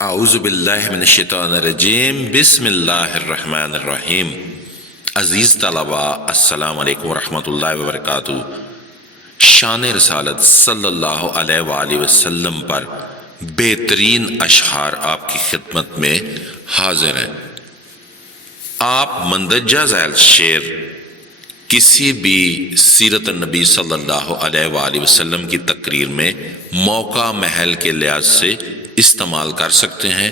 اعوذ باللہ من الشیطان الرجیم، بسم اللہ الرحمن الرحیم۔ عزیز طلباء، السلام علیکم ورحمۃ اللہ وبرکاتہ۔ شان رسالت صلی اللہ علیہ وآلہ وسلم پر بہترین اشعار آپ کی خدمت میں حاضر ہیں۔ آپ مندرجہ ذیل شعر کسی بھی سیرت النبی صلی اللہ علیہ وآلہ وسلم کی تقریر میں موقع محل کے لحاظ سے استعمال کر سکتے ہیں،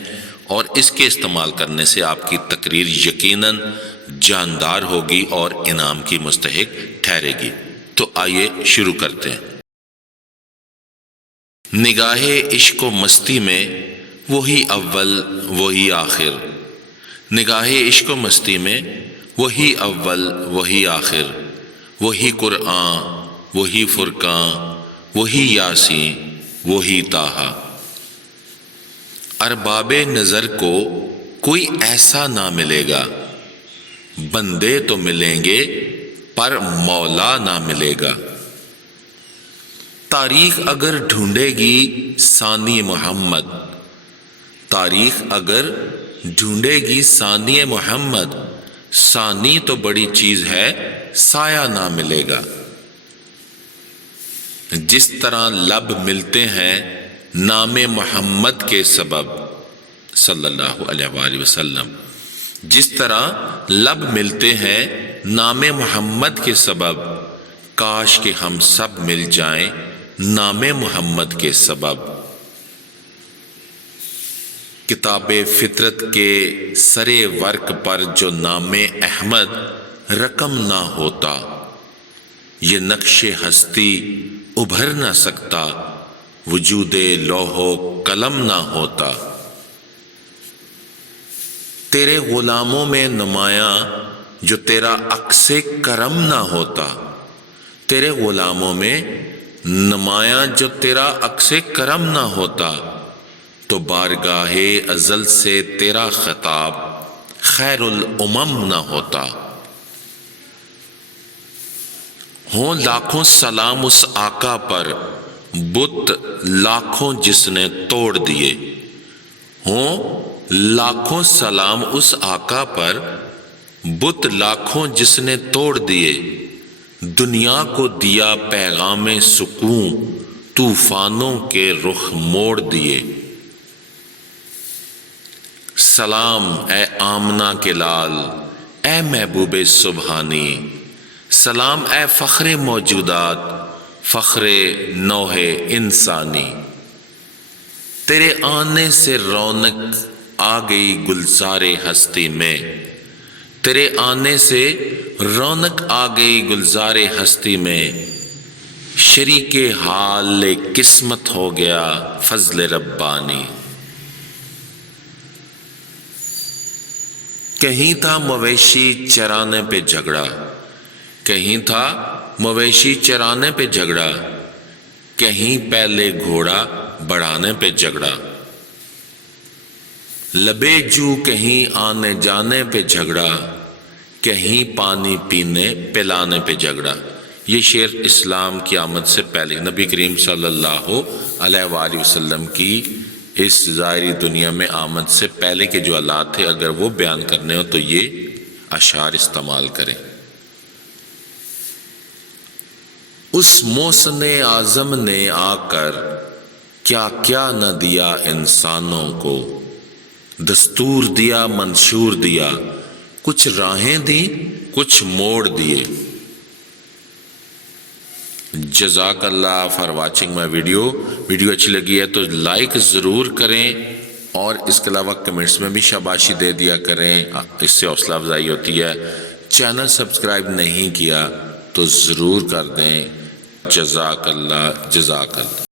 اور اس کے استعمال کرنے سے آپ کی تقریر یقیناً جاندار ہوگی اور انعام کی مستحق ٹھہرے گی۔ تو آئیے شروع کرتے ہیں۔ نگاہ عشق و مستی میں وہی اول وہی آخر، نگاہ عشق و مستی میں وہی اول وہی آخر، وہی قرآن وہی فرقان وہی یاسین وہی طٰہٰ۔ ارباب نظر کو کوئی ایسا نہ ملے گا، بندے تو ملیں گے پر مولا نہ ملے گا۔ تاریخ اگر ڈھونڈے گی ثانی محمد، تاریخ اگر ڈھونڈے گی ثانی محمد، ثانی تو بڑی چیز ہے سایہ نہ ملے گا۔ جس طرح لب ملتے ہیں نام محمد کے سبب صلی اللہ علیہ وآلہ وسلم، جس طرح لب ملتے ہیں نام محمد کے سبب، کاش کہ ہم سب مل جائیں نام محمد کے سبب۔ کتاب فطرت کے سرے ورق پر جو نام احمد رقم نہ ہوتا، یہ نقش ہستی ابھر نہ سکتا، وجود لوح و قلم نہ ہوتا۔ تیرے غلاموں میں نمایاں جو تیرا عکس کرم نہ ہوتا، تیرے غلاموں میں نمایاں جو تیرا عکس کرم نہ ہوتا، تو بارگاہ ازل سے تیرا خطاب خیر الامم نہ ہوتا۔ ہوں لاکھوں سلام اس آقا پر، بت لاکھوں جس نے توڑ دیے، ہوں لاکھوں سلام اس آقا پر، بت لاکھوں جس نے توڑ دیے۔ دنیا کو دیا پیغام سکون، طوفانوں کے رخ موڑ دیے۔ سلام اے آمنہ کے لال، اے محبوب سبحانی، سلام اے فخر موجودات، فخر نوح انسانی۔ تیرے آنے سے رونق آ گئی گلزار ہستی میں، تیرے آنے سے رونق آ گئی گلزار ہستی میں، شریک حال قسمت ہو گیا فضل ربانی۔ کہیں تھا مویشی چرانے پہ جھگڑا، کہیں تھا مویشی چرانے پہ جھگڑا، کہیں پہلے گھوڑا بڑھانے پہ جھگڑا، لبے جو کہیں آنے جانے پہ جھگڑا، کہیں پانی پینے پلانے پہ جھگڑا۔ یہ شعر اسلام کی آمد سے پہلے نبی کریم صلی اللہ علیہ وآلہ وسلم کی اس ظاہری دنیا میں آمد سے پہلے کے جو حالات تھے، اگر وہ بیان کرنے ہو تو یہ اشعار استعمال کریں۔ اس محسن اعظم نے آ کر کیا کیا نہ دیا انسانوں کو، دستور دیا منشور دیا، کچھ راہیں دیں کچھ موڑ دیے۔ جزاک اللہ فار واچنگ مائی ویڈیو اچھی لگی ہے تو لائک ضرور کریں، اور اس کے علاوہ کمنٹس میں بھی شاباشی دے دیا کریں، اس سے حوصلہ افزائی ہوتی ہے۔ چینل سبسکرائب نہیں کیا تو ضرور کر دیں۔ جزاک اللہ، جزاک اللہ۔